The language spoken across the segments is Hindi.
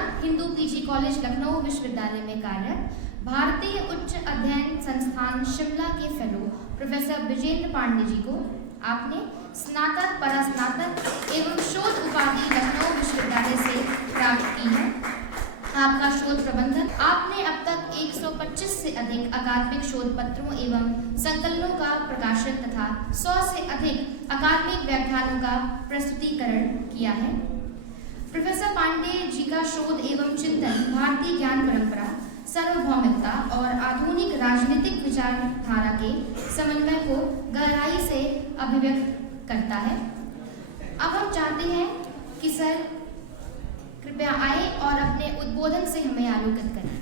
उपरांत हिंदू पीजी कॉलेज लखनऊ विश्वविद्यालय में कार्यरत भारतीय उच्च अध्ययन संस्थान शिमला के फेलो प्रोफेसर विजेंद्र पांडे जी को आपने स्नातक, परास्नातक एवं शोध उपाधि लखनऊ विश्वविद्यालय से प्राप्त की है। आपका शोध प्रबंधन, आपने अब तक 125 से अधिक अकादमिक शोध पत्रों एवं संकलनों का प्रकाशन तथा 100 से अधिक अकादमिक व्याख्यानों का प्रस्तुतिकरण किया है। प्रोफेसर पांडे जी का शोध एवं चिंतन भारतीय ज्ञान परंपरा, सार्वभौमिकता और आधुनिक राजनीतिक विचारधारा के समन्वय को गहराई से अभिव्यक्त करता है। अब हम चाहते हैं कि सर कृपया आए और अपने उद्बोधन से हमें आलोकित करें।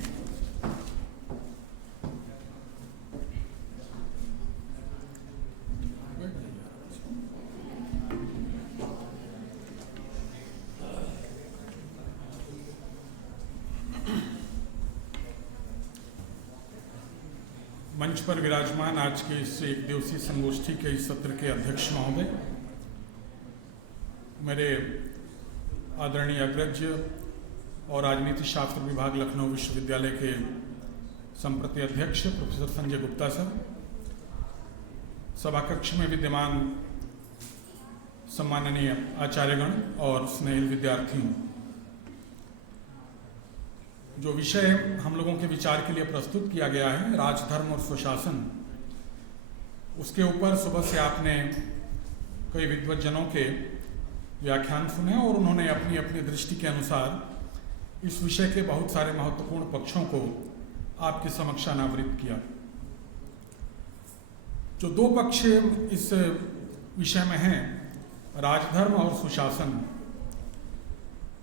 मंच पर विराजमान आज के इस एक दिवसीय संगोष्ठी के इस सत्र के अध्यक्ष महोदय, मेरे आदरणीय अग्रज और राजनीति शास्त्र विभाग लखनऊ विश्वविद्यालय के संप्रति अध्यक्ष प्रोफेसर संजय गुप्ता सर, सभा कक्ष में विद्यमान सम्माननीय आचार्यगण और स्नेहिल विद्यार्थियों, जो विषय हम लोगों के विचार के लिए प्रस्तुत किया गया है राजधर्म और सुशासन, उसके ऊपर सुबह से आपने कई विद्वज्जनों के व्याख्यान सुने और उन्होंने अपनी अपनी दृष्टि के अनुसार इस विषय के बहुत सारे महत्वपूर्ण पक्षों को आपके समक्ष अनावृत किया। जो दो पक्ष इस विषय में हैं, राजधर्म और सुशासन,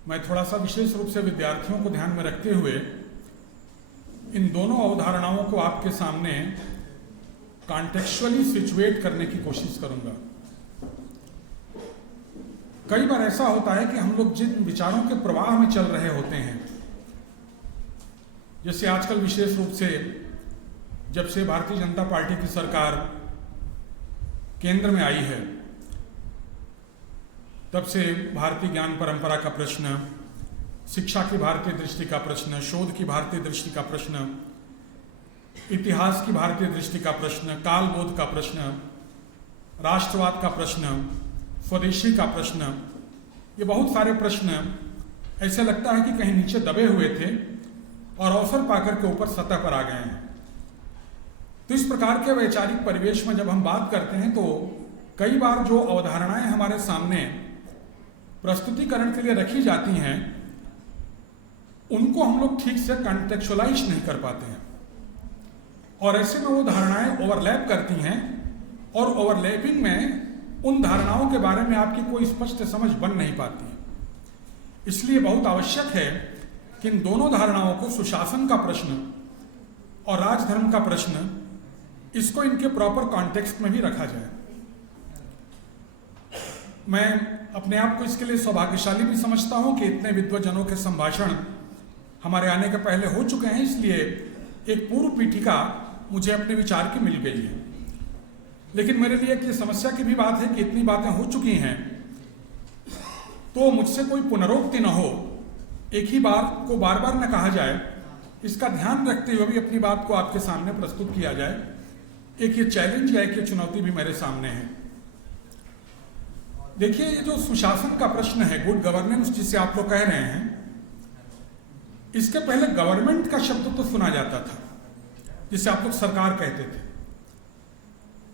मैं थोड़ा सा विशेष रूप से विद्यार्थियों को ध्यान में रखते हुए इन दोनों अवधारणाओं को आपके सामने कॉन्टेक्चुअली सिचुएट करने की कोशिश करूंगा। कई बार ऐसा होता है कि हम लोग जिन विचारों के प्रवाह में चल रहे होते हैं, जैसे आजकल विशेष रूप से जब से भारतीय जनता पार्टी की सरकार केंद्र में आई है, तब से भारतीय ज्ञान परंपरा का प्रश्न, शिक्षा की भारतीय दृष्टि का प्रश्न, शोध की भारतीय दृष्टि का प्रश्न, इतिहास की भारतीय दृष्टि का प्रश्न, कालबोध का प्रश्न, राष्ट्रवाद का प्रश्न, स्वदेशी का प्रश्न, ये बहुत सारे प्रश्न ऐसे लगता है कि कहीं नीचे दबे हुए थे और अवसर पाकर के ऊपर सतह पर आ गए हैं। तो इस प्रकार के वैचारिक परिवेश में जब हम बात करते हैं तो कई बार जो अवधारणाएं हमारे सामने प्रस्तुतिकरण के लिए रखी जाती हैं, उनको हम लोग ठीक से कॉन्टेक्चुअलाइज नहीं कर पाते हैं और ऐसे में वो धारणाएं ओवरलैप करती हैं और ओवरलैपिंग में उन धारणाओं के बारे में आपकी कोई स्पष्ट समझ बन नहीं पाती है। इसलिए बहुत आवश्यक है कि इन दोनों धारणाओं को, सुशासन का प्रश्न और राजधर्म का प्रश्न, इसको इनके प्रॉपर कॉन्टेक्स्ट में भी रखा जाए। मैं अपने आप को इसके लिए सौभाग्यशाली भी समझता हूं कि इतने विद्वज्जनों के संभाषण हमारे आने के पहले हो चुके हैं, इसलिए एक पूर्व पीठिका मुझे अपने विचार की मिल गई है। लेकिन मेरे लिए ये समस्या की भी बात है कि इतनी बातें हो चुकी हैं तो मुझसे कोई पुनरोक्ति न हो, एक ही बात को बार बार न कहा जाए, इसका ध्यान रखते हुए भी अपनी बात को आपके सामने प्रस्तुत किया जाए। एक ये चैलेंज या एक ये चुनौती भी मेरे सामने है। देखिए, ये जो सुशासन का प्रश्न है, गुड गवर्नेंस जिसे आप लोग कह रहे हैं, इसके पहले गवर्नमेंट का शब्द तो सुना जाता था, जिसे आप लोग सरकार कहते थे।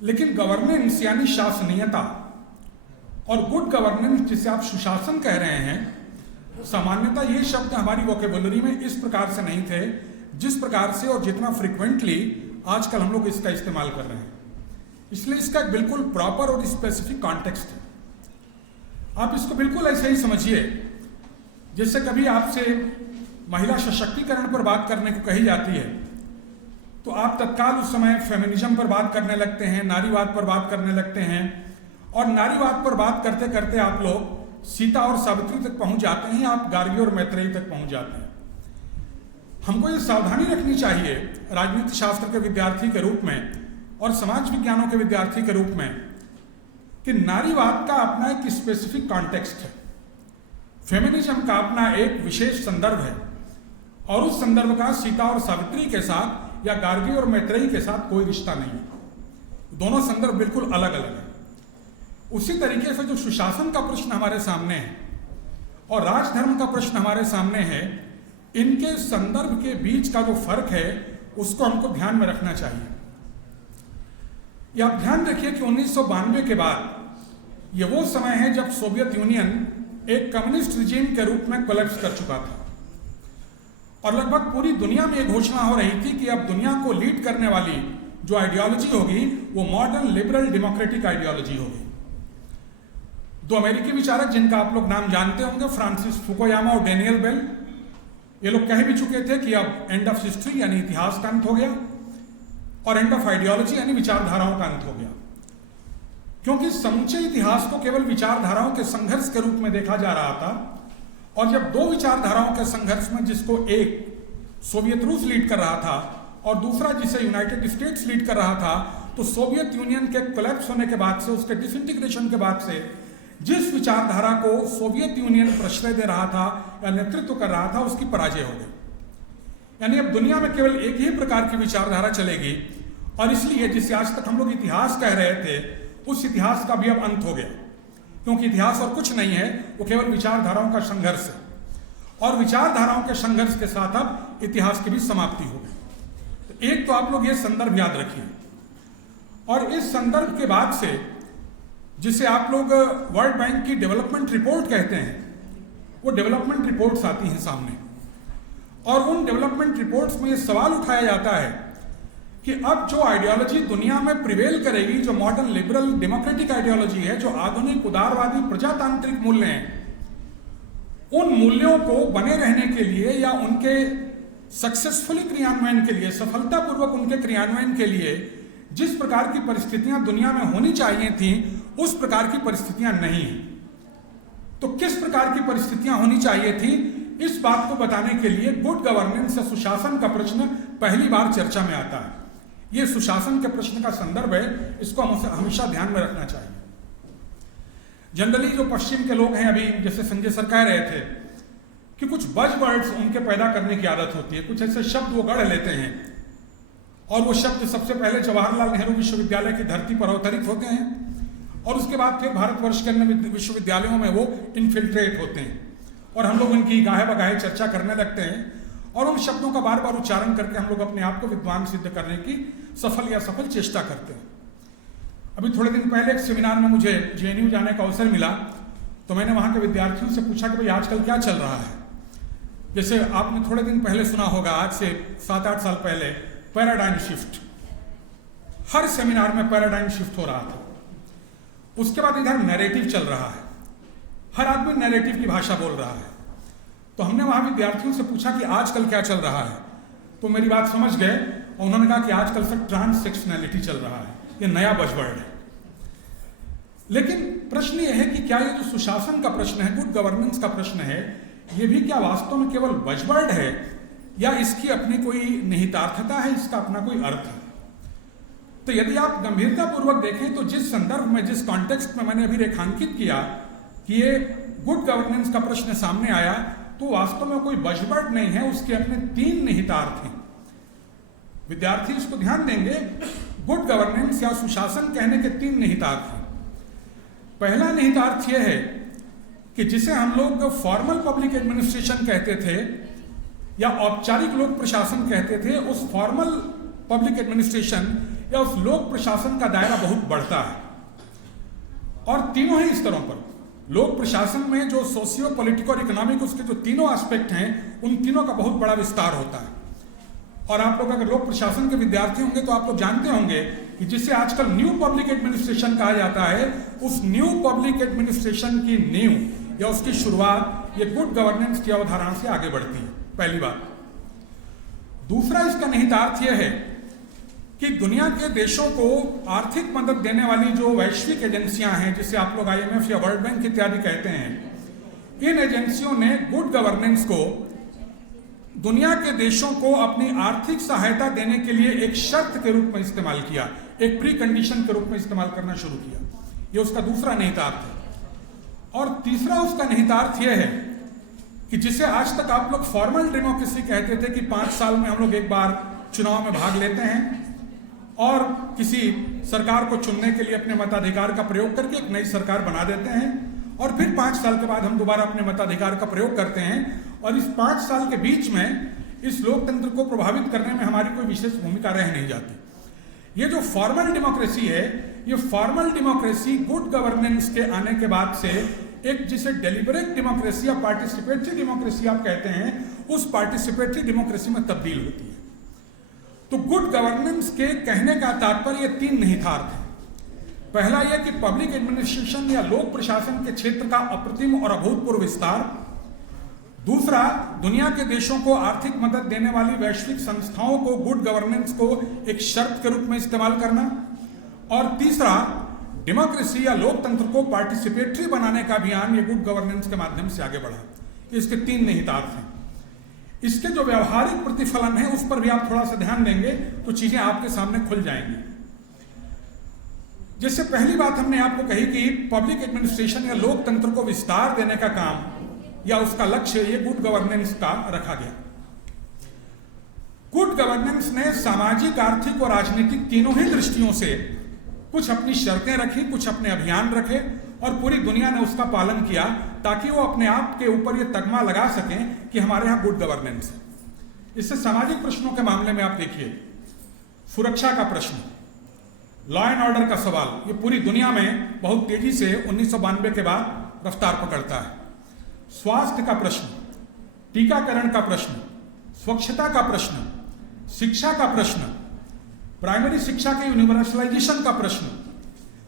लेकिन गवर्नेंस यानी शासनीयता और गुड गवर्नेंस जिसे आप सुशासन कह रहे हैं, सामान्यतः ये शब्द हमारी वोकेबुलरी में इस प्रकार से नहीं थे जिस प्रकार से और जितना फ्रिक्वेंटली आजकल हम लोग इसका इस्तेमाल कर रहे हैं। इसलिए इसका एक बिल्कुल प्रॉपर और स्पेसिफिक कॉन्टेक्स्ट है। आप इसको बिल्कुल ऐसे ही समझिए जैसे कभी आपसे महिला सशक्तिकरण पर बात करने को कही जाती है तो आप तत्काल उस समय फेमिनिज्म पर बात करने लगते हैं, नारीवाद पर बात करने लगते हैं और नारीवाद पर बात करते करते आप लोग सीता और सावित्री तक पहुंच जाते हैं, आप गार्गी और मैत्रेयी तक पहुंच जाते हैं। हमको ये सावधानी रखनी चाहिए राजनीति शास्त्र के विद्यार्थी के रूप में और समाज विज्ञानों के विद्यार्थी के रूप में कि नारीवाद का अपना एक स्पेसिफिक कॉन्टेक्स्ट है फेमिनिज्म का अपना एक विशेष संदर्भ है और उस संदर्भ का सीता और सावित्री के साथ या गार्गी और मैत्रेयी के साथ कोई रिश्ता नहीं है। दोनों संदर्भ बिल्कुल अलग अलग है। उसी तरीके से जो सुशासन का प्रश्न हमारे सामने है और राजधर्म का प्रश्न हमारे सामने है, इनके संदर्भ के बीच का जो फर्क है उसको हमको ध्यान में रखना चाहिए। या आप ध्यान रखिए कि 1992 के बाद ये वो समय है जब सोवियत यूनियन एक कम्युनिस्ट रिजीम के रूप में कोलैप्स कर चुका था और लगभग पूरी दुनिया में एक घोषणा हो रही थी कि अब दुनिया को लीड करने वाली जो आइडियोलॉजी होगी वो मॉडर्न लिबरल डेमोक्रेटिक आइडियोलॉजी होगी। दो अमेरिकी विचारक जिनका आप लोग नाम जानते होंगे, फ्रांसिस फुकुयामा और डेनियल बेल, ये लोग कह भी चुके थे कि अब एंड ऑफ हिस्ट्री यानी इतिहास का अंत हो गया और एंड ऑफ आइडियोलॉजी यानी विचारधाराओं का अंत हो गया, क्योंकि समूचे इतिहास को केवल विचारधाराओं के संघर्ष के रूप में देखा जा रहा था। और जब दो विचारधाराओं के संघर्ष में जिसको एक सोवियत रूस लीड कर रहा था और दूसरा जिसे यूनाइटेड स्टेट्स लीड कर रहा था, तो सोवियत यूनियन के कोलैप्स होने के बाद से, उसके डिसइंटीग्रेशन के बाद से जिस विचारधारा को सोवियत यूनियन प्रश्रय दे रहा था या नेतृत्व कर रहा था, उसकी पराजय हो गई। यानी अब दुनिया में केवल एक ही प्रकार की विचारधारा चलेगी और इसलिए जिसे आज तक हम लोग इतिहास कह रहे थे, उस इतिहास का भी अब अंत हो गया, क्योंकि इतिहास और कुछ नहीं है, वो केवल विचारधाराओं का संघर्ष है और विचारधाराओं के संघर्ष के साथ अब इतिहास की भी समाप्ति हो गई। तो एक तो आप लोग ये संदर्भ याद रखिए और इस संदर्भ के बाद से जिसे आप लोग वर्ल्ड बैंक की डेवलपमेंट रिपोर्ट कहते हैं, वो डेवलपमेंट रिपोर्ट्स आती हैं सामने और उन डेवलपमेंट रिपोर्ट्स में ये सवाल उठाया जाता है कि अब जो आइडियोलॉजी दुनिया में प्रिवेल करेगी, जो मॉडर्न लिबरल डेमोक्रेटिक आइडियोलॉजी है, जो आधुनिक उदारवादी प्रजातांत्रिक मूल्य हैं, उन मूल्यों को बने रहने के लिए या उनके सक्सेसफुली क्रियान्वयन के लिए, सफलतापूर्वक उनके क्रियान्वयन के लिए जिस प्रकार की परिस्थितियां दुनिया में होनी चाहिए थी, उस प्रकार की परिस्थितियां नहीं हैं। तो किस प्रकार की परिस्थितियां होनी चाहिए थी, इस बात को बताने के लिए गुड गवर्नेंस या सुशासन का प्रश्न पहली बार चर्चा में आता है। यह सुशासन के प्रश्न का संदर्भ है, इसको हमेशा ध्यान में रखना चाहिए। जनरली जो पश्चिम के लोग हैं, अभी जैसे संजय सर कह रहे थे कि कुछ बज़वर्ड्स उनके पैदा करने की आदत होती है, कुछ ऐसे शब्द वो गढ़ लेते हैं और वो शब्द सबसे पहले जवाहरलाल नेहरू विश्वविद्यालय की धरती पर अवतरित होते हैं और उसके बाद फिर भारतवर्ष के अन्य विश्वविद्यालयों में वो इन्फिल्ट्रेट होते हैं और हम लोग उनकी गाहे बगाहे चर्चा करने लगते हैं और उन शब्दों का बार बार उच्चारण करके हम लोग अपने आप को विद्वान सिद्ध करने की सफल या सफल चेष्टा करते हैं। अभी थोड़े दिन पहले एक सेमिनार में मुझे जेएनयू जाने का अवसर मिला, तो मैंने वहाँ के विद्यार्थियों से पूछा कि भाई आजकल क्या चल रहा है। जैसे आपने थोड़े दिन पहले सुना होगा, आज से 7-8 साल पहले पैराडाइम शिफ्ट, हर सेमिनार में पैराडाइम शिफ्ट हो रहा था। उसके बाद इधर नैरेटिव चल रहा है, हर आदमी नैरेटिव की भाषा बोल रहा है। तो हमने वहां विद्यार्थियों से पूछा कि आजकल क्या चल रहा है, तो मेरी बात समझ गए और उन्होंने कहा कि आजकल से ट्रांससेक्शनैलिटी चल रहा है, ये नया बज़वर्ड है। लेकिन प्रश्न ये है कि क्या ये जो सुशासन का प्रश्न है, गुड गवर्नेंस का प्रश्न है, ये भी क्या वास्तव में केवल बज़वर्ड है या इसकी अपनी कोई निहितार्थता है, इसका अपना कोई अर्थ है। तो यदि आप गंभीरतापूर्वक देखें तो जिस संदर्भ में, जिस कॉन्टेक्स्ट में मैंने अभी रेखांकित किया कि ये गुड गवर्नेंस का प्रश्न सामने आया, तो वास्तव में कोई बज़वर्ड नहीं है, उसके अपने 3 निहितार्थ हैं। विद्यार्थी इसको ध्यान देंगे, गुड गवर्नेंस या सुशासन कहने के 3 निहितार्थ हैं। पहला निहितार्थ यह है कि जिसे हम लोग फॉर्मल पब्लिक एडमिनिस्ट्रेशन कहते थे या औपचारिक लोक प्रशासन कहते थे, उस फॉर्मल पब्लिक एडमिनिस्ट्रेशन या उस लोक प्रशासन का दायरा बहुत बढ़ता है और तीनों ही स्तरों पर लोक प्रशासन में जो सोशियो पॉलिटिक और इकोनॉमिक, उसके जो तीनों एस्पेक्ट हैं, उन तीनों का बहुत बड़ा विस्तार होता है। और आप लोग अगर लोक प्रशासन के विद्यार्थी होंगे तो आप लोग जानते होंगे कि जिसे आजकल न्यू पब्लिक एडमिनिस्ट्रेशन कहा जाता है, उस न्यू पब्लिक एडमिनिस्ट्रेशन की नींव या उसकी शुरुआत ये गुड गवर्नेंस की अवधारणा से आगे बढ़ती है, पहली बात। दूसरा इसका निहितार्थ यह है कि दुनिया के देशों को आर्थिक मदद देने वाली जो वैश्विक एजेंसियां हैं, जिसे आप लोग IMF या वर्ल्ड बैंक इत्यादि कहते हैं, इन एजेंसियों ने गुड गवर्नेंस को दुनिया के देशों को अपनी आर्थिक सहायता देने के लिए एक शर्त के रूप में इस्तेमाल किया, एक प्री कंडीशन के रूप में इस्तेमाल करना शुरू किया। ये उसका दूसरा निहितार्थ है। और तीसरा उसका निहितार्थ यह है कि जिसे आज तक आप लोग फॉर्मल डेमोक्रेसी कहते थे कि 5 साल में हम लोग एक बार चुनाव में भाग लेते हैं और किसी सरकार को चुनने के लिए अपने मताधिकार का प्रयोग करके एक नई सरकार बना देते हैं और फिर 5 साल के बाद हम दोबारा अपने मताधिकार का प्रयोग करते हैं और इस 5 साल के बीच में इस लोकतंत्र को प्रभावित करने में हमारी कोई विशेष भूमिका रह नहीं जाती। ये जो फॉर्मल डेमोक्रेसी है, ये फॉर्मल डेमोक्रेसी गुड गवर्नेंस के आने के बाद से एक जिसे डेलिबरेट डेमोक्रेसी या पार्टिसिपेटरी डेमोक्रेसी आप कहते हैं, उस पार्टिसिपेटरी डेमोक्रेसी में तब्दील होती है। तो गुड गवर्नेंस के कहने का तात्पर्य 3 निहितार्थ है। पहला यह कि पब्लिक एडमिनिस्ट्रेशन या लोक प्रशासन के क्षेत्र का अप्रतिम और अभूतपूर्व विस्तार। दूसरा, दुनिया के देशों को आर्थिक मदद देने वाली वैश्विक संस्थाओं को गुड गवर्नेंस को एक शर्त के रूप में इस्तेमाल करना। और तीसरा, डेमोक्रेसी या लोकतंत्र को पार्टिसिपेटरी बनाने का अभियान ये गुड गवर्नेंस के माध्यम से आगे बढ़ा। इसके 3 निहितार्थ हैं। इसके जो व्यवहारिक प्रतिफलन है उस पर भी आप थोड़ा सा ध्यान देंगे तो चीजें आपके सामने खुल जाएंगी। जैसे पहली बात हमने आपको कही कि पब्लिक एडमिनिस्ट्रेशन या लोकतंत्र को विस्तार देने का काम या उसका लक्ष्य ये गुड गवर्नेंस का रखा गया। गुड गवर्नेंस ने सामाजिक, आर्थिक और राजनीतिक तीनों ही दृष्टियों से कुछ अपनी शर्तें रखी, कुछ अपने अभियान रखे और पूरी दुनिया ने उसका पालन किया ताकि वो अपने आप के ऊपर ये तगमा लगा सकें कि हमारे यहाँ गुड गवर्नेंस है। इससे सामाजिक प्रश्नों के मामले में आप देखिए, सुरक्षा का प्रश्न, लॉ एंड ऑर्डर का सवाल, ये पूरी दुनिया में बहुत तेजी से 1992 के बाद रफ्तार पकड़ता है। स्वास्थ्य का प्रश्न, टीकाकरण का प्रश्न, स्वच्छता का प्रश्न, शिक्षा का प्रश्न, प्राइमरी शिक्षा के यूनिवर्सलाइजेशन का प्रश्न,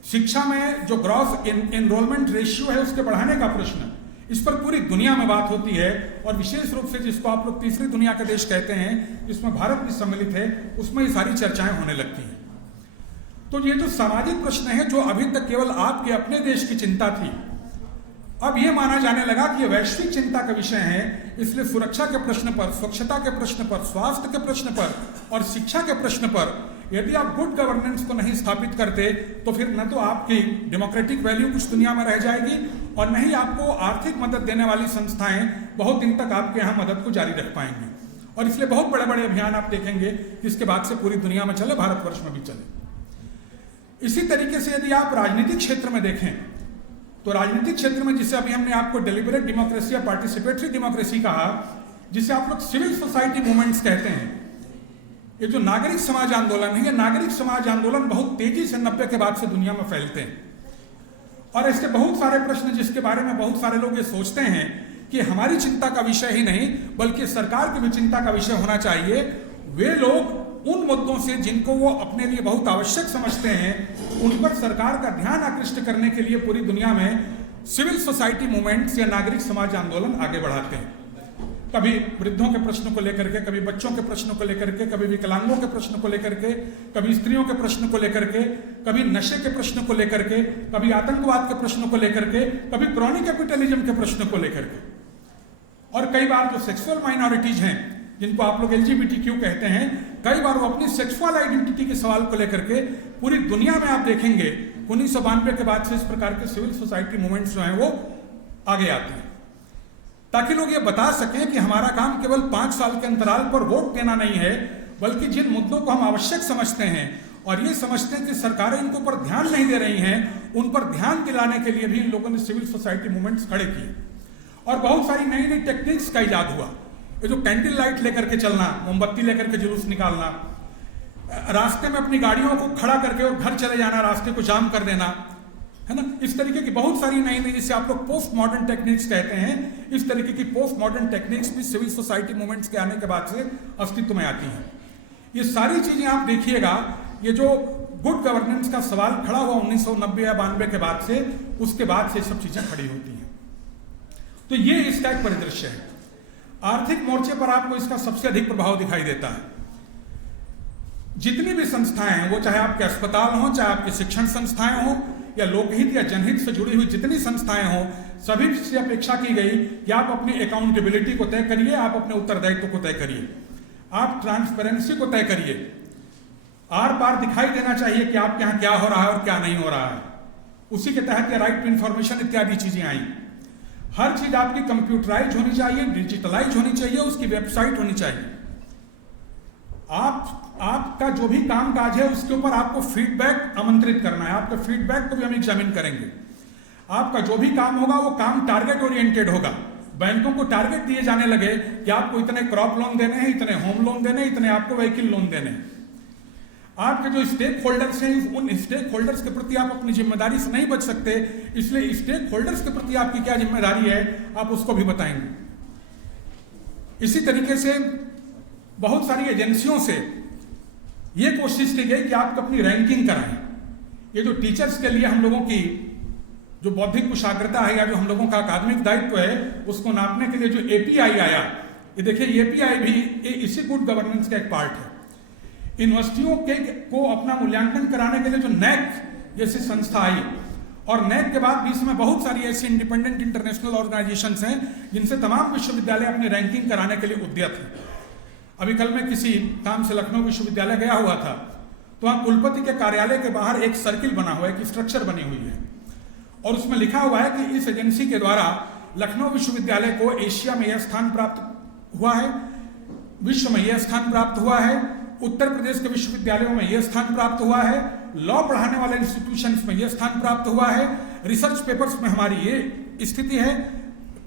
शिक्षा में जो ग्रॉस एनरोलमेंट रेशियो है उसके बढ़ाने का प्रश्न, इस पर पूरी दुनिया में बात होती है। और विशेष रूप से जिसको आप लोग तीसरी दुनिया के देश कहते हैं, जिसमें भारत भी सम्मिलित है, उसमें ये सारी चर्चाएं होने लगती हैं। तो ये जो सामाजिक प्रश्न है जो अभी तक केवल आपके अपने देश की चिंता थी, अब ये माना जाने लगा कि ये वैश्विक चिंता का विषय है। इसलिए सुरक्षा के प्रश्न पर, स्वच्छता के प्रश्न पर, स्वास्थ्य के प्रश्न पर और शिक्षा के प्रश्न पर यदि आप गुड गवर्नेंस को नहीं स्थापित करते तो फिर न तो आपकी डेमोक्रेटिक वैल्यू कुछ दुनिया में रह जाएगी और न ही आपको आर्थिक मदद देने वाली संस्थाएं बहुत दिन तक आपके यहाँ मदद को जारी रख पाएंगी। और इसलिए बहुत बड़े बड़े अभियान आप देखेंगे इसके बाद से पूरी दुनिया में चले, भारतवर्ष में भी चले। इसी तरीके से यदि आप राजनीतिक क्षेत्र में देखें तो राजनीतिक क्षेत्र में जिसे अभी हमने आपको डेलिबरेट डेमोक्रेसी या पार्टिसिपेटरी डेमोक्रेसी कहा, जिसे आप लोग सिविल सोसाइटी मूवमेंट्स कहते हैं, ये जो नागरिक समाज आंदोलन है, ये नागरिक समाज आंदोलन बहुत तेजी से 90 के बाद से दुनिया में फैलते हैं। और ऐसे बहुत सारे प्रश्न जिसके बारे में बहुत सारे लोग ये सोचते हैं कि हमारी चिंता का विषय ही नहीं बल्कि सरकार की भी चिंता का विषय होना चाहिए, वे लोग उन मुद्दों से जिनको वो अपने लिए बहुत आवश्यक समझते हैं उन पर सरकार का ध्यान आकृष्ट करने के लिए पूरी दुनिया में सिविल सोसाइटी मूवमेंट्स या नागरिक समाज आंदोलन आगे बढ़ाते हैं। कभी वृद्धों के प्रश्नों को लेकर के, कभी बच्चों के प्रश्नों को लेकर के, कभी विकलांगों के प्रश्नों को लेकर के, कभी स्त्रियों के प्रश्नों को लेकर के, कभी नशे के प्रश्नों को लेकर के, कभी आतंकवाद के प्रश्नों को लेकर के, कभी क्रॉनी कैपिटलिज्म के प्रश्नों को लेकर के। और कई बार जो सेक्सुअल माइनॉरिटीज हैं जिनको आप लोग LGBTQ कहते हैं, कई बार वो अपनी सेक्सुअल आइडेंटिटी के सवाल को लेकर के पूरी दुनिया में आप देखेंगे 1992 के बाद से इस प्रकार के सिविल सोसाइटी मूवमेंट्स जो हैं वो आगे आते हैं ताकि लोग ये बता सकें कि हमारा काम केवल 5 साल के अंतराल पर वोट देना नहीं है बल्कि जिन मुद्दों को हम आवश्यक समझते हैं और ये समझते हैं कि सरकारें इनको पर ध्यान नहीं दे रही हैं, उन पर ध्यान दिलाने के लिए भी इन लोगों ने सिविल सोसाइटी मूवमेंट्स खड़े किए। और बहुत सारी नई नई टेक्निक्स का इजाद हुआ। ये जो कैंडल लाइट लेकर के चलना, मोमबत्ती लेकर के जुलूस निकालना, रास्ते में अपनी गाड़ियों को खड़ा करके और घर चले जाना, रास्ते को जाम कर देना, है ना, इस तरीके की बहुत सारी नई नई, जिसे आप लोग पोस्ट मॉडर्न टेक्निक्स कहते हैं, इस तरीके की पोस्ट मॉडर्न टेक्निक्स भी सिविल सोसाइटी मूवमेंट्स के आने के बाद से अस्तित्व में आती हैं। ये सारी चीजें आप देखिएगा, ये जो गुड गवर्नेंस का सवाल खड़ा हुआ 1990 या 92 के बाद से, उसके बाद से सब चीजें खड़ी होती हैं। तो ये इसका एक परिदृश्य है। आर्थिक मोर्चे पर आपको इसका सबसे अधिक प्रभाव दिखाई देता है। जितनी भी संस्थाएं हैं, वो चाहे आपके अस्पताल हों, चाहे आपके शिक्षण संस्थाएं हों, या लोकहित या जनहित से जुड़ी हुई जितनी संस्थाएं हों, सभी से अपेक्षा की गई कि आप अपनी अकाउंटेबिलिटी को तय करिए, आप अपने उत्तरदायित्व को तय करिए, आप ट्रांसपेरेंसी को तय करिए। आर पार दिखाई देना चाहिए कि आपके यहाँ क्या हो रहा है और क्या नहीं हो रहा है। उसी के तहत राइट टू इंफॉर्मेशन इत्यादि चीजें आई। हर चीज आपकी कंप्यूटराइज होनी चाहिए, डिजिटलाइज होनी चाहिए, उसकी वेबसाइट होनी चाहिए। आपका जो भी काम काज है उसके ऊपर आपको फीडबैक आमंत्रित करना है, आपके फीडबैक को भी हम एग्जामिन करेंगे। आपका जो भी काम होगा वो काम टारगेट ओरिएंटेड होगा। बैंकों को टारगेट दिए जाने लगे कि आपको इतने क्रॉप लोन देने हैं, इतने होम लोन देने हैं, इतने आपको व्हीकल लोन देने हैं। आपके जो स्टेक होल्डर्स हैं, उन स्टेक होल्डर्स के प्रति आप अपनी जिम्मेदारी से नहीं बच सकते, इसलिए स्टेक होल्डर्स के प्रति आपकी क्या जिम्मेदारी है आप उसको भी बताएंगे। इसी तरीके से बहुत सारी एजेंसियों से ये कोशिश की गई कि आप अपनी रैंकिंग कराएं। ये जो टीचर्स के लिए हम लोगों की जो बौद्धिक कुशाग्रता है या जो हम लोगों का अकादमिक दायित्व है उसको नापने के लिए जो एपीआई आया, ये देखिए एपीआई भी इसी गुड गवर्नेंस का एक पार्ट है। यूनिवर्सिटियों को अपना मूल्यांकन कराने के लिए जो नैक जैसी संस्था आई, और नैक के बाद बीच में बहुत सारी ऐसी इंडिपेंडेंट इंटरनेशनल ऑर्गेनाइजेशंस हैं जिनसे तमाम विश्वविद्यालय अपनी रैंकिंग कराने के लिए उद्यत हैं। अभी कल मैं किसी काम से लखनऊ विश्वविद्यालय गया हुआ था, तो वहाँ कुलपति के कार्यालय के बाहर एक सर्किल बना हुआ है, एक स्ट्रक्चर बनी हुई है, और उसमें लिखा हुआ है कि इस एजेंसी के द्वारा लखनऊ विश्वविद्यालय को एशिया में यह स्थान प्राप्त हुआ है, विश्व में यह स्थान प्राप्त हुआ है, उत्तर प्रदेश के विश्वविद्यालयों में यह स्थान प्राप्त हुआ है, लॉ पढ़ाने वाले इंस्टीट्यूशंस में यह स्थान प्राप्त हुआ है, रिसर्च पेपर्स में हमारी ये स्थिति है,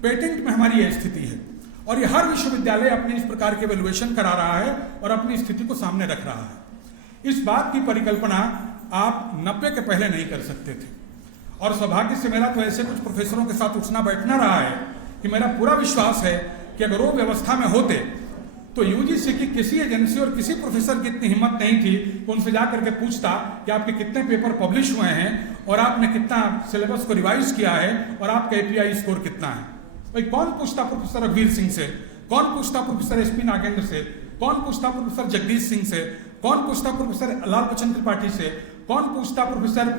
पेटेंट में हमारी ये स्थिति है। और ये हर विश्वविद्यालय अपने इस प्रकार के एवेल्युएशन करा रहा है और अपनी स्थिति को सामने रख रहा है। इस बात की परिकल्पना आप 90 के पहले नहीं कर सकते थे, और सौभाग्य से मेरा तो ऐसे कुछ प्रोफेसरों के साथ उठना बैठना रहा है कि मेरा पूरा विश्वास है कि अगर वो व्यवस्था में होते तो यूजीसी की किसी एजेंसी और किसी प्रोफेसर की इतनी हिम्मत नहीं थी कि उनसे जाकर के पूछता कि आपके कितने पेपर पब्लिश हुए हैं और आपने कितना सिलेबस को रिवाइज किया है और आपका एपीआई स्कोर कितना है। भाई कौन पूछता प्रोफेसर रघुवीर सिंह से, कौन पूछता प्रोफेसर एसपी नागेंद्र से, कौन पूछता प्रोफेसर जगदीश सिंह से, कौन पूछता प्रोफेसर लाल बच्चन त्रिपाठी से, कौन पूछता प्रोफेसर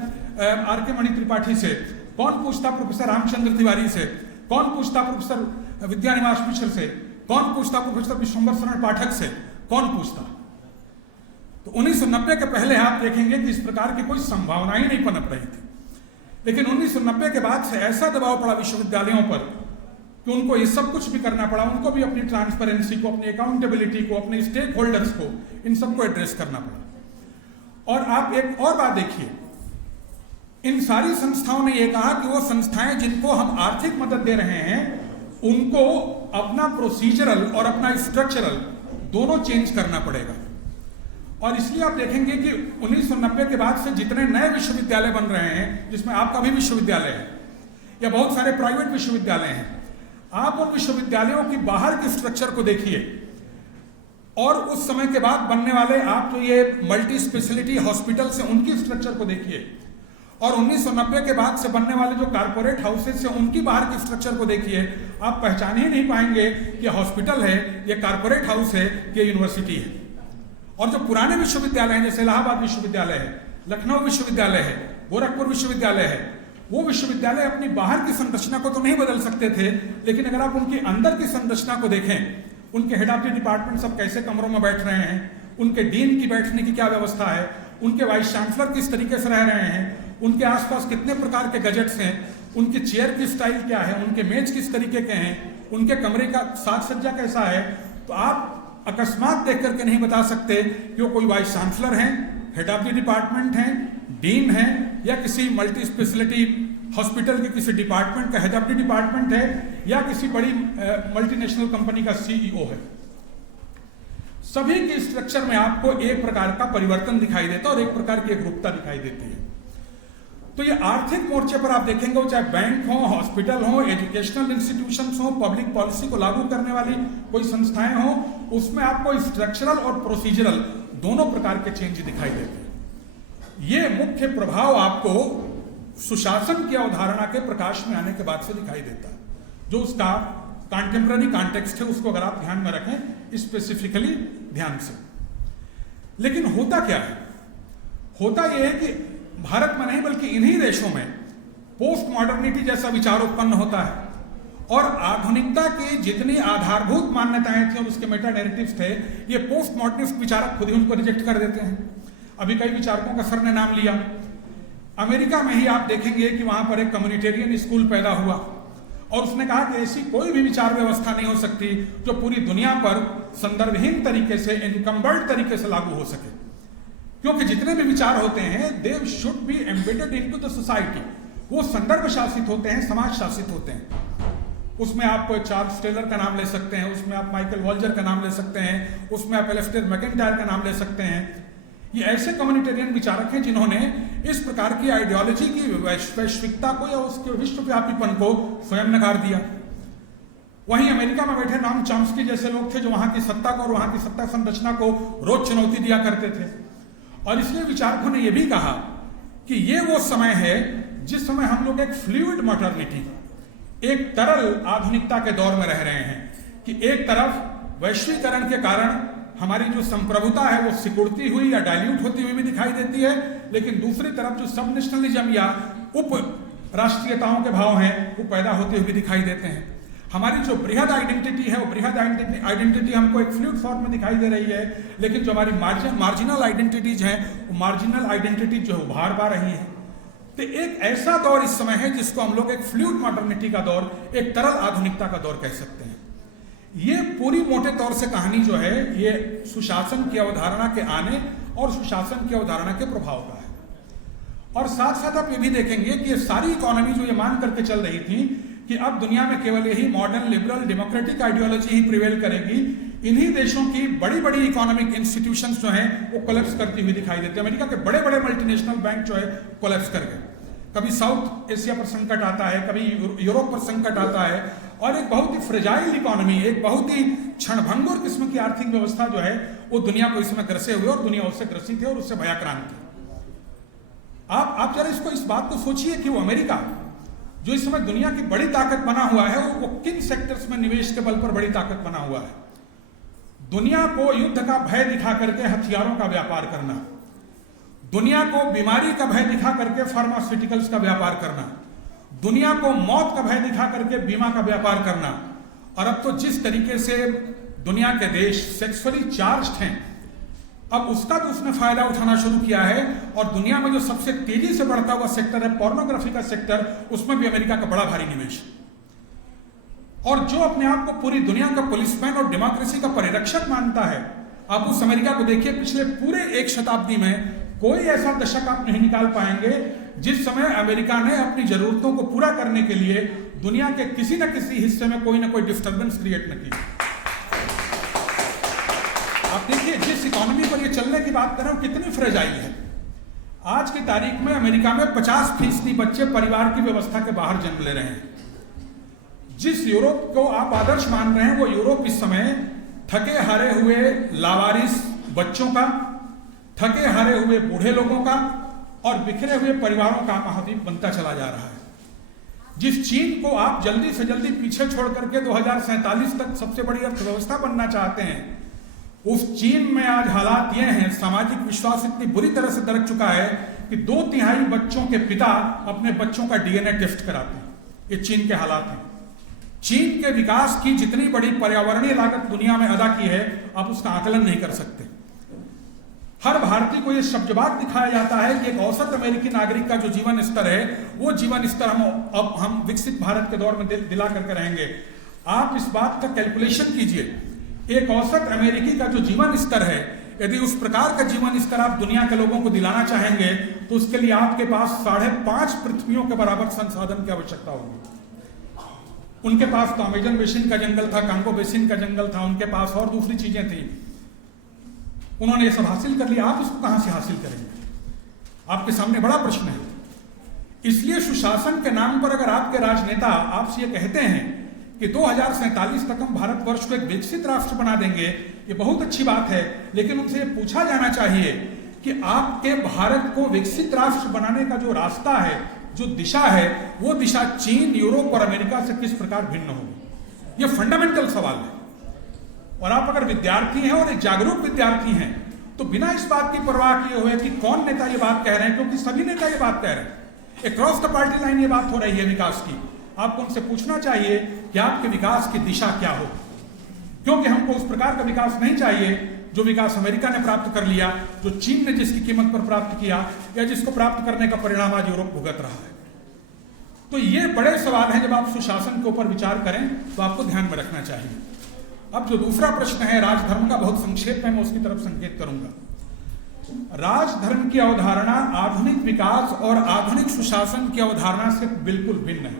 आर के मणि त्रिपाठी से, कौन पूछता प्रोफेसर रामचंद्र तिवारी से, कौन पूछता प्रोफेसर विद्यानिवास मिश्र से, कौन पूछता प्रोफेसर विश्वम्बर शरण पाठक से, कौन पूछता। तो 1990 के पहले आप देखेंगे कि इस प्रकार की कोई संभावना ही नहीं पनप रही थी, लेकिन 1990 के बाद से ऐसा दबाव पड़ा विश्वविद्यालयों पर कि उनको ये सब कुछ भी करना पड़ा, उनको भी अपनी ट्रांसपेरेंसी को, अपनी अकाउंटेबिलिटी को, अपने स्टेक होल्डर्स को, इन सबको एड्रेस करना पड़ा। और आप एक और बात देखिए, इन सारी संस्थाओं ने यह कहा कि वो संस्थाएं जिनको हम आर्थिक मदद दे रहे हैं उनको अपना प्रोसीजरल और अपना स्ट्रक्चरल दोनों चेंज करना पड़ेगा। और इसलिए आप देखेंगे कि 1990 के बाद से जितने नए विश्वविद्यालय बन रहे हैं, जिसमें आपका भी विश्वविद्यालय है या बहुत सारे प्राइवेट विश्वविद्यालय हैं, आप उन विश्वविद्यालयों की बाहर के स्ट्रक्चर को देखिए और उस समय के बाद बनने वाले आप जो ये मल्टी स्पेशलिटी हॉस्पिटल से उनकी स्ट्रक्चर को देखिए, और 1990 के बाद से बनने वाले जो कारपोरेट हाउसेस से उनकी बाहर की स्ट्रक्चर को देखिए। आप पहचान ही नहीं पाएंगे कि हॉस्पिटल है, ये कारपोरेट हाउस है, ये यूनिवर्सिटी है। और जो पुराने विश्वविद्यालय हैं, जैसे इलाहाबाद विश्वविद्यालय है, लखनऊ विश्वविद्यालय है, गोरखपुर विश्वविद्यालय है, वो विश्वविद्यालय अपनी बाहर की संरचना को तो नहीं बदल सकते थे, लेकिन अगर आप उनके अंदर की संरचना को देखें, उनके हेड ऑफ द डिपार्टमेंट सब कैसे कमरों में बैठ रहे हैं, उनके डीन की बैठने की क्या व्यवस्था है, उनके वाइस चांसलर किस तरीके से रह रहे हैं, उनके आसपास कितने प्रकार के गजेट्स हैं, उनकी चेयर की स्टाइल क्या है, उनके मेज किस तरीके के हैं, उनके कमरे का साज सज्जा कैसा है, तो आप अकस्मात देख करके नहीं बता सकते कि वो कोई वाइस चांसलर हैं, हेड ऑफ द डिपार्टमेंट हैं, डीन है, या किसी मल्टी स्पेशलिटी हॉस्पिटल के किसी डिपार्टमेंट का हेड ऑफ द डिपार्टमेंट है, या किसी बड़ी मल्टीनेशनल कंपनी का सीईओ है। सभी के स्ट्रक्चर में आपको एक प्रकार का परिवर्तन दिखाई देता है और एक प्रकार की एकरूपता दिखाई देती है। तो ये आर्थिक मोर्चे पर आप देखेंगे, चाहे बैंक हो, हॉस्पिटल हो, एजुकेशनल इंस्टीट्यूशंस हो, पब्लिक पॉलिसी को लागू करने वाली कोई संस्थाएं हो, उसमें आपको स्ट्रक्चरल और प्रोसीजरल दोनों प्रकार के चेंज दिखाई देते हैं। ये मुख्य प्रभाव आपको सुशासन की अवधारणा के प्रकाश में आने के बाद से दिखाई देता है, जो उसका कंटेम्पररी कॉन्टेक्स्ट है, उसको अगर आप ध्यान में रखें स्पेसिफिकली ध्यान से। लेकिन होता क्या है? होता यह है कि भारत में नहीं बल्कि इन्हीं देशों में पोस्ट मॉडर्निटी जैसा विचार उत्पन्न होता है, और आधुनिकता की जितनी आधारभूत मान्यताएं थी और उसके मेटा नैरेटिव्स थे, ये पोस्ट मॉडर्निस्ट विचारक खुद ही उनको रिजेक्ट कर देते हैं। अभी कई विचारकों का सर ने नाम लिया। अमेरिका में ही आप देखेंगे कि वहां पर एक कम्युनिटेरियन स्कूल पैदा हुआ, और उसने कहा कि ऐसी कोई भी विचार व्यवस्था नहीं हो सकती जो पूरी दुनिया पर संदर्भहीन तरीके से, इनकम्बर्ड तरीके से लागू हो सके, क्योंकि जितने भी विचार होते हैं they should be embedded into the society. वो संदर्भ शासित होते हैं, समाज शासित होते हैं। उसमें आप चार्ल्स टेलर का नाम ले सकते हैं, उसमें आप माइकल वॉल्जर का नाम ले सकते हैं, उसमें आप एलेस्टेयर मैकेंटायर का नाम ले सकते हैं। ये ऐसे कम्युनिटेरियन विचारक हैं जिन्होंने इस प्रकार की आइडियोलॉजी की वैश्विकता को या उसके विश्वव्यापीपन को स्वयं नकार दिया। वहीं अमेरिका में बैठे नॉम चॉम्स्की जैसे लोग थे जो वहां की सत्ता को और वहां की सत्ता संरचना को रोज चुनौती दिया करते थे। और इसलिए विचारकों ने यह भी कहा कि ये वो समय है जिस समय हम लोग एक फ्लूइड मॉडर्निटी, एक तरल आधुनिकता के दौर में रह रहे हैं कि एक तरफ वैश्वीकरण के कारण हमारी जो संप्रभुता है वो सिकुड़ती हुई या डाइल्यूट होती हुई भी दिखाई देती है, लेकिन दूसरी तरफ जो सब नेशनलिज्म या उप राष्ट्रीयताओं के भाव हैं वो पैदा होते हुए दिखाई देते हैं। हमारी जो बृहद आइडेंटिटी है वो बृहद आइडेंटिटी हमको एक फ्लूइड फॉर्म में दिखाई दे रही है, लेकिन जो हमारी मार्जिनल आइडेंटिटीज हैं वो मार्जिनल आइडेंटिटी जो उभार पा रही है। तो एक ऐसा दौर इस समय है जिसको हम लोग एक फ्लूइड मॉडर्निटी का दौर, एक तरल आधुनिकता का दौर कह सकते हैं। ये पूरी मोटे तौर से कहानी जो है ये सुशासन की अवधारणा के आने और सुशासन की अवधारणा के प्रभाव का है। और साथ साथ आप ये भी देखेंगे कि ये सारी इकोनॉमी जो ये मान करके चल रही थी कि अब दुनिया में केवल यही मॉडर्न लिबरल डेमोक्रेटिक आइडियोलॉजी ही प्रिवेल करेगी, इन्हीं देशों की बड़ी बड़ी इकोनॉमिक इंस्टीट्यूशंस जो हैं वो कोलैप्स करती हुई दिखाई देती है। अमेरिका के बड़े बड़े मल्टीनेशनल बैंक जो है कोलैप्स कर गए। कभी साउथ एशिया पर संकट आता है, कभी यूरोप पर संकट आता है, और एक बहुत ही फ्रेजाइल इकोनॉमी, एक बहुत ही क्षणभंगुर किस्म की आर्थिक व्यवस्था जो है वो दुनिया को इसमें ग्रसे हुए और दुनिया उससे ग्रसित है और उससे भयाक्रांत है। आप जरा इसको इस बात को सोचिए कि वो अमेरिका जो इस समय दुनिया की बड़ी ताकत बना हुआ है वो किन सेक्टर्स में निवेश के बल पर बड़ी ताकत बना हुआ है। दुनिया को युद्ध का भय दिखा करके हथियारों का व्यापार करना, दुनिया को बीमारी का भय दिखा करके फार्मास्यूटिकल्स का व्यापार करना, दुनिया को मौत का भय दिखा करके बीमा का व्यापार करना, और अब तो जिस तरीके से दुनिया के देश सेक्सुअली चार्ज्ड हैं अब उसका तो उसने फायदा उठाना शुरू किया है। और दुनिया में जो सबसे तेजी से बढ़ता हुआ सेक्टर है पोर्नोग्राफी का सेक्टर, उसमें भी अमेरिका का बड़ा भारी निवेश। और जो अपने आप को पूरी दुनिया का पुलिसमैन और डेमोक्रेसी का परिरक्षक मानता है, आप उस अमेरिका को देखिए, पिछले पूरे एक शताब्दी में कोई ऐसा दशक आप नहीं निकाल पाएंगे जिस समय अमेरिका ने अपनी जरूरतों को पूरा करने के लिए दुनिया के किसी न किसी हिस्से में कोई ना कोई डिस्टर्बेंस क्रिएट न की। आप देखिए जिस इकोनॉमी पर ये चलने की बात कर रहे हो कितनी फ्रेजाइल है। आज की तारीख में अमेरिका में 50% बच्चे परिवार की व्यवस्था के बाहर जन्म ले रहे हैं। जिस यूरोप को आप आदर्श मान रहे हैं वो यूरोप इस समय थके हारे हुए लावारिस बच्चों का, थके हारे हुए बूढ़े लोगों का और बिखरे हुए परिवारों का महाद्वीप बनता चला जा रहा है। जिस चीन को आप जल्दी से जल्दी पीछे छोड़ करके 2047 तक सबसे बड़ी अर्थव्यवस्था बनना चाहते हैं, उस चीन में आज हालात ये हैं, सामाजिक विश्वास इतनी बुरी तरह से दरक चुका है कि 2/3 बच्चों के पिता अपने बच्चों का डीएनए टेस्ट कराते हैं। ये चीन के हालात हैं। चीन के विकास की जितनी बड़ी पर्यावरणीय लागत दुनिया में अदा की है आप उसका आकलन नहीं कर सकते। हर भारतीय को यह शब्दबाग दिखाया जाता है कि एक औसत अमेरिकी नागरिक का जो जीवन स्तर है वो जीवन स्तर हम विकसित भारत के दौर में दिला करके रहेंगे। आप इस बात का कैलकुलेशन कीजिए, एक औसत अमेरिकी का जो जीवन स्तर है, यदि उस प्रकार का जीवन स्तर आप दुनिया के लोगों को दिलाना चाहेंगे तो उसके लिए आपके पास 5.5 पृथ्वियों के बराबर संसाधन की आवश्यकता होगी। उनके पास तो अमेजन बेसिन का जंगल था, कांगो बेसिन का जंगल था, उनके पास और दूसरी चीजें थी, उन्होंने ये सब हासिल कर लिया। आप इसको कहां से हासिल करेंगे? आपके सामने बड़ा प्रश्न है। इसलिए सुशासन के नाम पर अगर आपके राजनेता आपसे ये कहते हैं कि 2047 तक हम भारतवर्ष को एक विकसित राष्ट्र बना देंगे, ये बहुत अच्छी बात है, लेकिन उनसे ये पूछा जाना चाहिए कि आपके भारत को विकसित राष्ट्र बनाने का जो रास्ता है, जो दिशा है, वो दिशा चीन, यूरोप और अमेरिका से किस प्रकार भिन्न होगी? ये फंडामेंटल सवाल है। और आप अगर विद्यार्थी हैं और एक जागरूक विद्यार्थी हैं तो बिना इस बात की परवाह किए हुए कि कौन नेता ये बात कह रहे हैं, क्योंकि सभी नेता ये बात कह रहे हैं, अक्रॉस द पार्टी लाइन ये बात हो रही है विकास की, आपको उनसे पूछना चाहिए कि आपके विकास की दिशा क्या हो, क्योंकि हमको उस प्रकार का विकास नहीं चाहिए जो विकास अमेरिका ने प्राप्त कर लिया, जो चीन ने जिसकी कीमत पर प्राप्त किया, या जिसको प्राप्त करने का परिणाम आज यूरोप भुगत रहा है। तो ये बड़े सवाल हैं, जब आप सुशासन के ऊपर विचार करें तो आपको ध्यान में रखना चाहिए। अब जो दूसरा प्रश्न है राजधर्म का, बहुत संक्षेप में मैं उसकी तरफ संकेत करूंगा। राजधर्म की अवधारणा आधुनिक विकास और आधुनिक सुशासन की अवधारणा से बिल्कुल भिन्न है।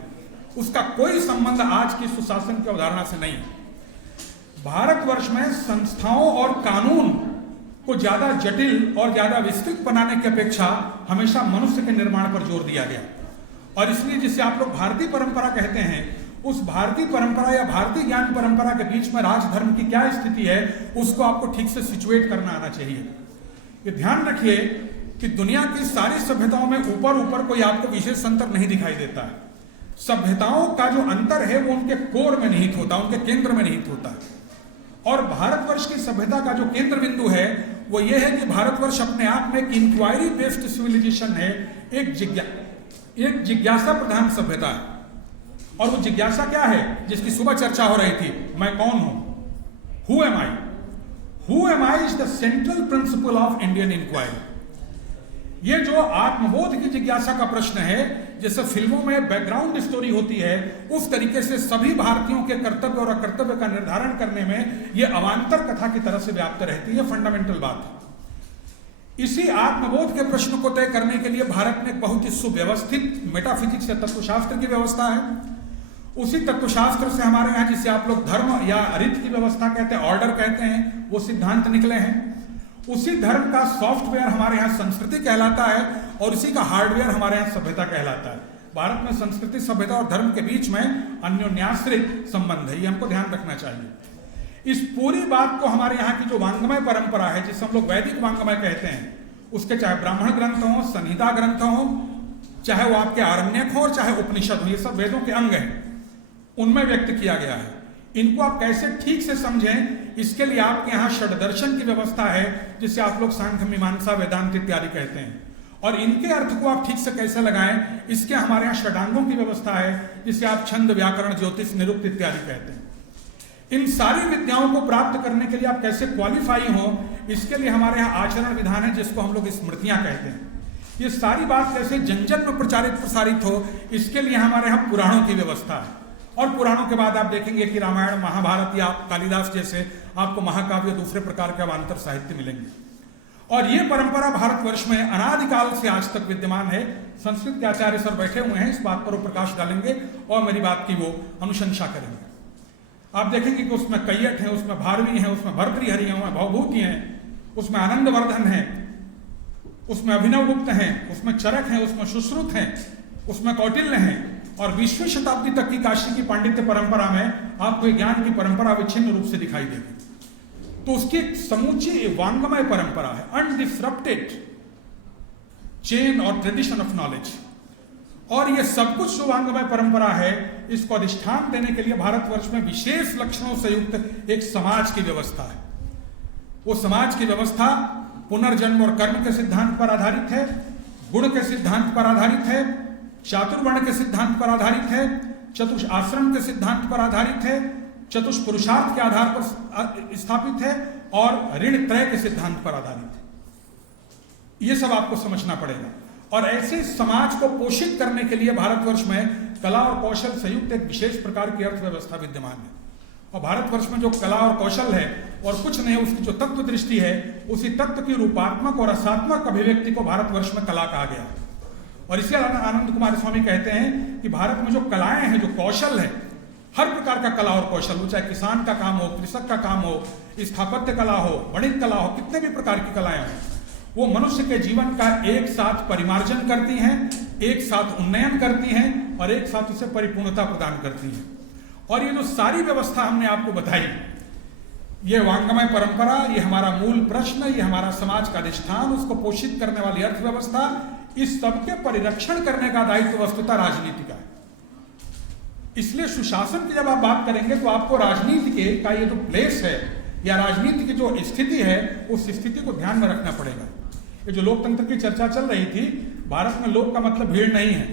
उसका कोई संबंध आज की सुशासन की अवधारणा से नहीं है। भारतवर्ष में संस्थाओं और कानून को ज्यादा जटिल और ज्यादा विस्तृत बनाने की अपेक्षा हमेशा मनुष्य के निर्माण पर जोर दिया गया, और इसलिए जिसे आप लोग भारतीय परंपरा कहते हैं, उस भारतीय परंपरा या भारतीय ज्ञान परंपरा के बीच में राजधर्म की क्या स्थिति है उसको आपको ठीक से सिचुएट करना आना चाहिए। ये ध्यान रखिए कि दुनिया की सारी सभ्यताओं में ऊपर ऊपर कोई आपको विशेष अंतर नहीं दिखाई देता है। सभ्यताओं का जो अंतर है वो उनके कोर में निहित होता, उनके केंद्र में निहित होता है। और भारतवर्ष की सभ्यता का जो केंद्र बिंदु है वो ये है कि भारतवर्ष अपने आप में एक इंक्वायरी बेस्ड सिविलाइजेशन है, एक जिज्ञासा प्रधान सभ्यता है। और वो जिज्ञासा क्या है जिसकी सुबह चर्चा हो रही थी, मैं कौन हूं, who am I. Who am I is the central principle of Indian inquiry. ये जो आत्मबोध की जिज्ञासा का प्रश्न है, जैसे फिल्मों में बैकग्राउंड स्टोरी होती है, उस तरीके से सभी भारतीयों के कर्तव्य और अकर्तव्य का निर्धारण करने में ये अवान्तर कथा की तरह से व्याप्त रहती है। फंडामेंटल बात है। इसी आत्मबोध के प्रश्न को तय करने के लिए भारत में एक बहुत ही सुव्यवस्थित मेटाफिजिक्स या तत्वशास्त्र की व्यवस्था है। उसी तत्वशास्त्र से हमारे यहाँ जिसे आप लोग धर्म या रीत की व्यवस्था कहते हैं, ऑर्डर कहते हैं, वो सिद्धांत निकले हैं। उसी धर्म का सॉफ्टवेयर हमारे यहाँ संस्कृति कहलाता है और उसी का हार्डवेयर हमारे यहाँ सभ्यता कहलाता है। भारत में संस्कृति, सभ्यता और धर्म के बीच में अन्योन्याश्रित संबंध है, ये हमको ध्यान रखना चाहिए। इस पूरी बात को हमारे यहाँ की जो वांग्मय परंपरा है, जिसे हम लोग वैदिक वांग्मय कहते हैं, उसके चाहे ब्राह्मण ग्रंथ हो, संहिता ग्रंथ हो, चाहे वो आपके आरण्यक हो और चाहे उपनिषद हो, ये सब वेदों के अंग हैं, उनमें व्यक्त किया गया है। इनको आप कैसे ठीक से समझें, इसके लिए आपके यहाँ षड्दर्शन की व्यवस्था है, जिसे आप लोग सांख्य, मीमांसा, वेदांत इत्यादि कहते हैं, और इनके अर्थ को आप ठीक से कैसे लगाएं, इसके हमारे यहाँ षडांगों की व्यवस्था है, जिसे आप छंद, व्याकरण, ज्योतिष, निरुक्त इत्यादि कहते हैं। इन सारी विद्याओं को प्राप्त करने के लिए आप कैसे क्वालिफाई हो, इसके लिए हमारे यहाँ आचरण विधान है, जिसको हम लोग स्मृतियां कहते हैं। ये सारी बात कैसे जन जन में प्रचारित प्रसारित हो, इसके लिए हमारे यहाँ पुराणों की व्यवस्था है। और पुराणों के बाद आप देखेंगे कि रामायण, महाभारत या कालिदास जैसे आपको महाकाव्य, दूसरे प्रकार के अवान्तर साहित्य मिलेंगे। और ये परंपरा भारतवर्ष में अनादिकाल से आज तक विद्यमान है। संस्कृत के आचार्य सर बैठे हुए हैं, इस बात पर वो प्रकाश डालेंगे और मेरी बात की वो अनुशंसा करेंगे। आप देखेंगे कि उसमें कैयट है, उसमें भारवी है, उसमें भर्तृहरि है, उसमें भवभूति हैं, उसमें आनंदवर्धन है, उसमें अभिनवगुप्त हैं, उसमें चरक हैं, उसमें सुश्रुत हैं, उसमें कौटिल्य हैं। और 20वीं शताब्दी तक की काशी की पांडित्य परंपरा में आपको ज्ञान की परंपरा विच्छिन्न रूप से दिखाई देगी। तो उसकी एक समूची वांग्मय परंपरा है, अनडिसरप्टेड चेन और ट्रेडिशन ऑफ नॉलेज। और ये सब कुछ जो वांग्मय परंपरा है, इसको अधिष्ठान देने के लिए भारतवर्ष में विशेष लक्षणों से युक्त एक समाज की व्यवस्था है। वो समाज की व्यवस्था पुनर्जन्म और कर्म के सिद्धांत पर आधारित है, गुण के सिद्धांत पर आधारित है, चातुर्वर्ण के सिद्धांत पर आधारित है, चतुष आश्रम के सिद्धांत पर आधारित है, चतुष्पुरुषार्थ के आधार पर स्थापित है और ऋण त्रय के सिद्धांत पर आधारित है। ये सब आपको समझना पड़ेगा। और ऐसे समाज को पोषित करने के लिए भारतवर्ष में कला और कौशल संयुक्त एक विशेष प्रकार की अर्थव्यवस्था विद्यमान है। और भारतवर्ष में जो कला और कौशल है और कुछ नहीं, उसकी जो तत्व दृष्टि है, उसी तत्व की रूपात्मक और रसात्मक अभिव्यक्ति को भारतवर्ष में कला कहा गया। और इसी आनंद कुमार स्वामी कहते हैं कि भारत में जो कलाएं हैं, जो कौशल है, हर प्रकार का कला और कौशल, वो चाहे किसान का काम हो, कृषक का काम हो, स्थापत्य कला हो, वाणिज्य कला हो, कितने भी प्रकार की कलाएं हैं, वो मनुष्य के जीवन का एक साथ परिमार्जन करती हैं, एक साथ उन्नयन करती हैं और एक साथ उसे परिपूर्णता प्रदान करती हैं। और ये जो सारी व्यवस्था हमने आपको बताई, ये वांग्मय परंपरा, ये हमारा मूल प्रश्न, ये हमारा समाज का अधिष्ठान, उसको पोषित करने वाली अर्थव्यवस्था, इस सबके परिरक्षण करने का दायित्व वस्तुतः राजनीति का है। इसलिए सुशासन की जब आप बात करेंगे तो आपको राजनीति के का ये जो प्लेस है या राजनीति की जो स्थिति है, उस स्थिति को ध्यान में रखना पड़ेगा। ये जो लोकतंत्र की चर्चा चल रही थी, भारत में लोक का मतलब भीड़ नहीं है,